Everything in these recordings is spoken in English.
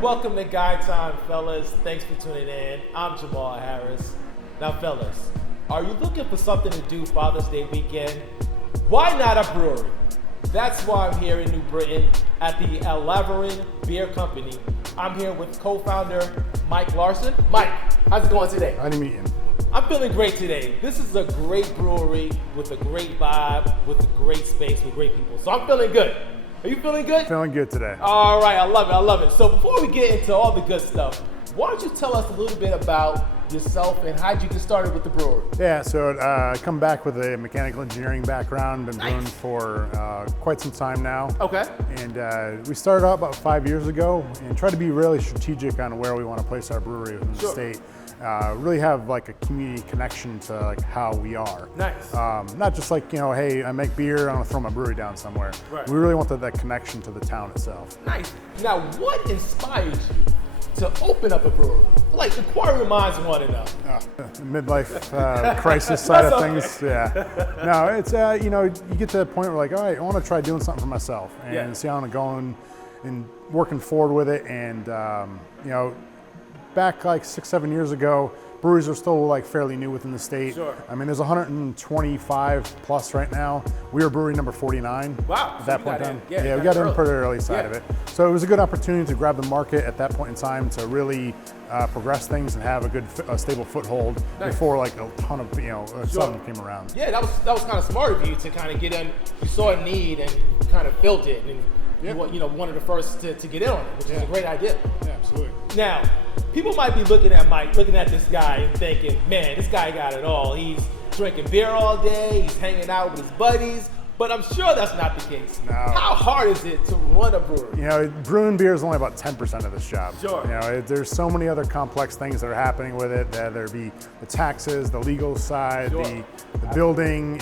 Welcome to Guy Time, fellas. Thanks for tuning in. I'm Jamal Harris. Now, fellas, are you looking for something to do Father's Day weekend? Why not a brewery? That's why I'm here in New Britain at the Alvarium Beer Company. I'm here with co-founder Mike Larson. Mike, how's it going today? How do you meet you? I'm feeling great today. This is a great brewery with a great vibe, with a great space, with great people. So I'm feeling good. Are you feeling good? Feeling good today. All right, I love it. So before we get into all the good stuff, why don't you tell us a little bit about yourself and how'd you get started with the brewery? Yeah, so I come back with a mechanical engineering background, been brewing for quite some time now. Okay. And we started out about 5 years ago and tried to be really strategic on where we want to place our brewery within the state. Really have like a community connection to like how we are. Nice. Not just like, hey, I make beer, I'm gonna throw my brewery down somewhere. Right. We really want that connection to the town itself. Nice. Now, what inspires you to open up a brewery? Like, inquiring minds want to know. Midlife crisis side of things. Yeah. No, it's, you get to that point where like, all right, I want to try doing something for myself and see how I'm going and working forward with it. And, back like 6-7 years ago, breweries are still like fairly new within the state. Sure. I mean, there's 125 plus right now. We were brewery number 49. Wow. At that point in time. Yeah, we got in pretty early side of it. So it was a good opportunity to grab the market at that point in time to really progress things and have a good stable foothold before like a ton of sudden came around. Yeah, that was kind of smart of you to kind of get in. You saw a need and kind of filled it, and one of the first to get in on it, which is a great idea. Yeah, absolutely. Now, people might be looking at Mike, looking at this guy and thinking, man, this guy got it all. He's drinking beer all day, he's hanging out with his buddies, but I'm sure that's not the case. No. How hard is it to run a brewery? Brewing beer is only about 10% of this job. Sure. There's so many other complex things that are happening with it, whether it be the taxes, the legal side, the building,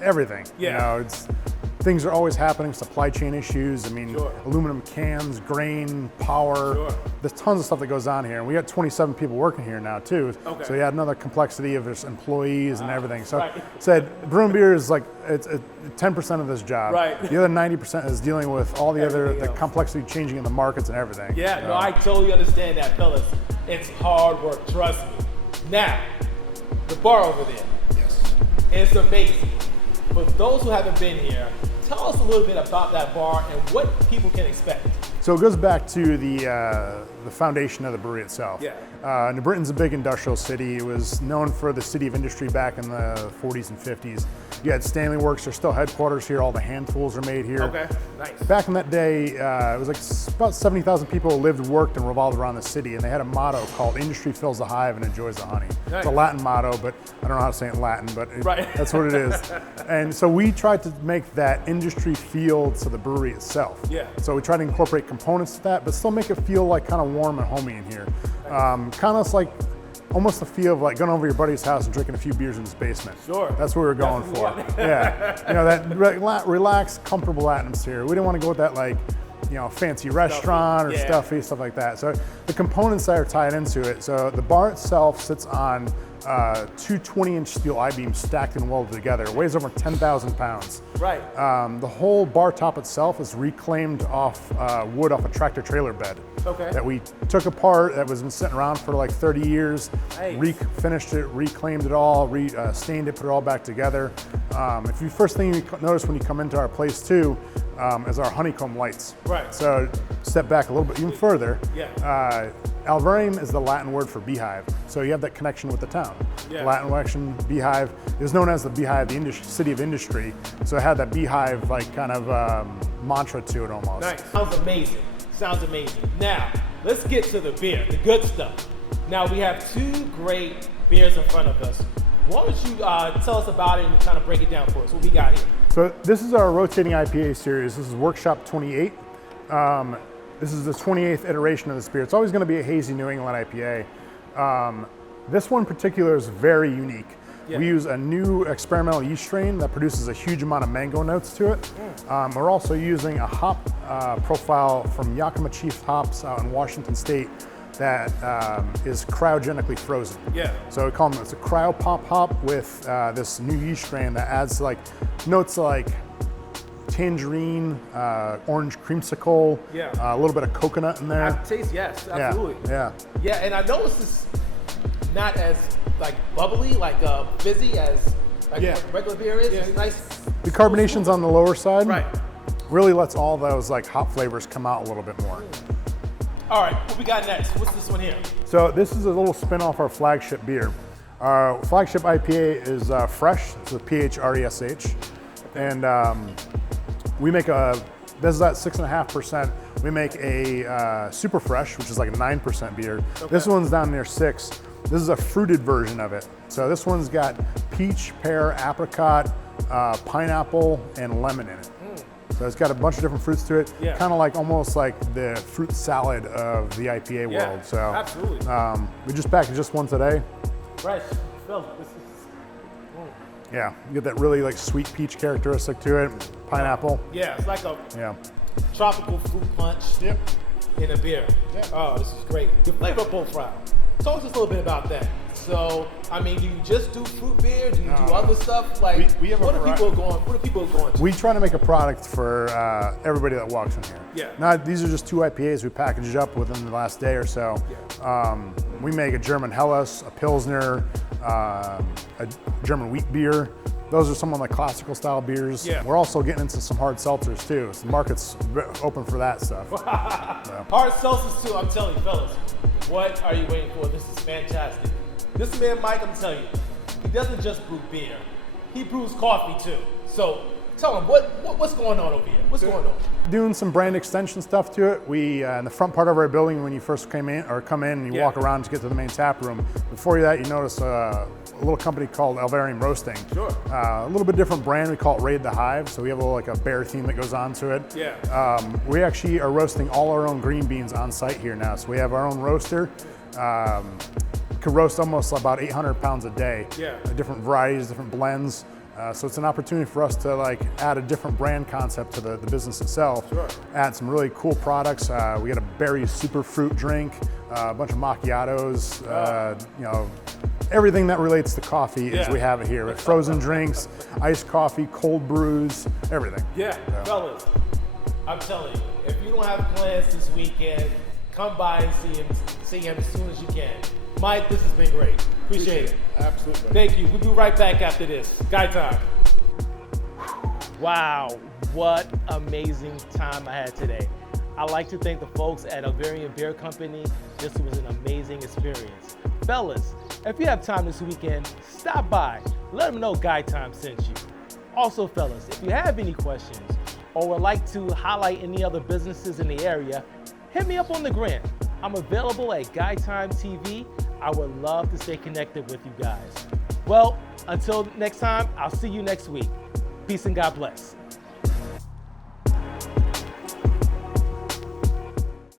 everything. Yeah. Things are always happening, supply chain issues. Aluminum cans, grain, power. Sure. There's tons of stuff that goes on here. And we got 27 people working here now too. Okay. So you add another complexity of there's employees and everything. So said brewing beer is like, it's 10% of this job. Right. The other 90% is dealing with all the the complexity changing in the markets and everything. Yeah, no, I totally understand that, fellas. It's hard work, trust me. Now, the bar over there. Yes. It's amazing. For those who haven't been here, tell us a little bit about that bar and what people can expect. So it goes back to the foundation of the brewery itself. Yeah. New Britain's a big industrial city. It was known for the city of industry back in the 40s and 50s. You had Stanley Works, they're still headquarters here. All the hand tools are made here. Okay, nice. Back in that day, it was like about 70,000 people lived, worked, and revolved around the city, and they had a motto called "Industry fills the hive and enjoys the honey." Nice. It's a Latin motto, but I don't know how to say it in Latin, but that's what it is. And so we tried to make that industry feel to the brewery itself. Yeah. So we tried to incorporate components to that, but still make it feel like kind of warm and homey in here. Nice. Kind of like almost the feel of like going over to your buddy's house and drinking a few beers in his basement. Sure. That's what we were going for. Yeah. That relaxed, comfortable atmosphere. We didn't want to go with that like, fancy restaurant or stuffy, stuff like that. So the components that are tied into it. So the bar itself sits on two 20-inch steel I-beams stacked and welded together. It weighs over 10,000 pounds. Right. The whole bar top itself is reclaimed off wood off a tractor trailer bed. Okay. That we took apart, that was been sitting around for like 30 years, Nice. Finished it, reclaimed it all, stained it, put it all back together. First thing you notice when you come into our place too, is our honeycomb lights. Right. So step back a little bit even further. Yeah. Alvarium is the Latin word for beehive. So you have that connection with the town. Yeah. Latin connection, beehive. It was known as the beehive, the city of industry. So it had that beehive like kind of mantra to it almost. Nice. Sounds amazing. Now, let's get to the beer, the good stuff. Now, we have two great beers in front of us. Why don't you tell us about it and kind of break it down for us? What we got here? So this is our rotating IPA series. This is Workshop 28. This is the 28th iteration of this beer. It's always going to be a hazy New England IPA. This one in particular is very unique. Yeah. We use a new experimental yeast strain that produces a huge amount of mango notes to it. We're also using a hop profile from Yakima Chief hops out in Washington State that is cryogenically frozen. Yeah. So we call them, it's a cryo pop hop with this new yeast strain that adds like notes like tangerine, orange creamsicle, a little bit of coconut in there. Taste, yes, absolutely. Yeah. Yeah, and I noticed this not as like bubbly, like fizzy as like what regular beer is. It's nice. The carbonation's on the lower side. Right. Really lets all those like hop flavors come out a little bit more. All right, what we got next? What's this one here? So this is a little spin off our flagship beer. Our flagship IPA is fresh. It's a PHRESH. And we make this is at 6.5%. We make a super fresh, which is like a 9% beer. Okay. This one's down near 6. This is a fruited version of it. So this one's got peach, pear, apricot, pineapple, and lemon in it. So it's got a bunch of different fruits to it, kind of like almost like the fruit salad of the IPA world. So absolutely. We just packaged just one today. Fresh, Phil. This is. Yeah, you get that really like sweet peach characteristic to it. Pineapple. Yeah, it's like a tropical fruit punch in a beer. Yeah. Oh, this is great. Your flavor profile. Talk to us a little bit about that. So, I mean, do you just do fruit beer? Do you do other stuff? Like, we have what are people going to? We try to make a product for everybody that walks in here. Yeah. Now, these are just 2 IPAs we packaged up within the last day or so. Yeah. We make a German Helles, a Pilsner, a German wheat beer. Those are some of the classical style beers. Yeah. We're also getting into some hard seltzers too. So the market's open for that stuff. Hard seltzers too, I'm telling you, fellas. What are you waiting for? This is fantastic. This man, Mike, I'm telling you, he doesn't just brew beer. He brews coffee too. So tell him, what's going on over here? What's going on? Doing some brand extension stuff to it. We, in the front part of our building, when you first come in and you walk around to get to the main tap room, before that you notice a little company called Alvarium Roasting. Sure. A little bit different brand. We call it Raid the Hive. So we have like a bear theme that goes on to it. Yeah. We actually are roasting all our own green beans on site here now. So we have our own roaster. Could roast almost about 800 pounds a day. Yeah. Different varieties, different blends. So it's an opportunity for us to like add a different brand concept to the business itself. Sure. Add some really cool products. We got a berry super fruit drink, a bunch of macchiatos, everything that relates to coffee is we have it here. With frozen drinks, iced coffee, cold brews, everything. Yeah, fellas, I'm telling you, if you don't have plans this weekend, come by and see him as soon as you can. Mike, this has been great. Appreciate it. Absolutely. Thank you. We'll be right back after this. Guy time. Wow, what amazing time I had today. I'd like to thank the folks at Alvarium Beer Company. This was an amazing experience. Fellas, if you have time this weekend, stop by. Let them know Guy Time sent you. Also, fellas, if you have any questions or would like to highlight any other businesses in the area, hit me up on the gram. I'm available at Guy Time TV. I would love to stay connected with you guys. Well, until next time, I'll see you next week. Peace and God bless.